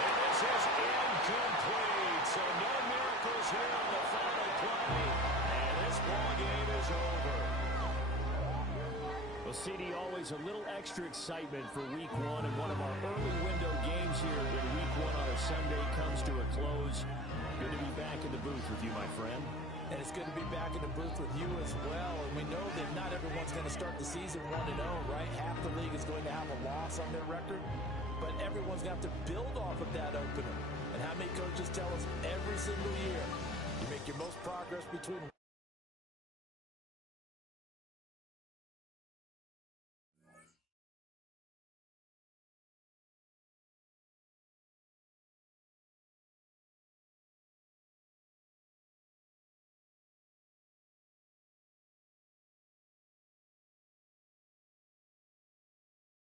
And this is incomplete. So no miracles here on the final play. And this ball game is over. Well, CD, always a little extra excitement for week 1, and one of our early window games here in week 1 on a Sunday comes to a close. Good to be back in the booth with you, my friend. And it's good to be back in the booth with you as well. And we know that not everyone's going to start the season 1-0, right? Half the league is going to have a loss on their record. But everyone's got to build off of that opener. And how many coaches tell us every single year, you make your most progress between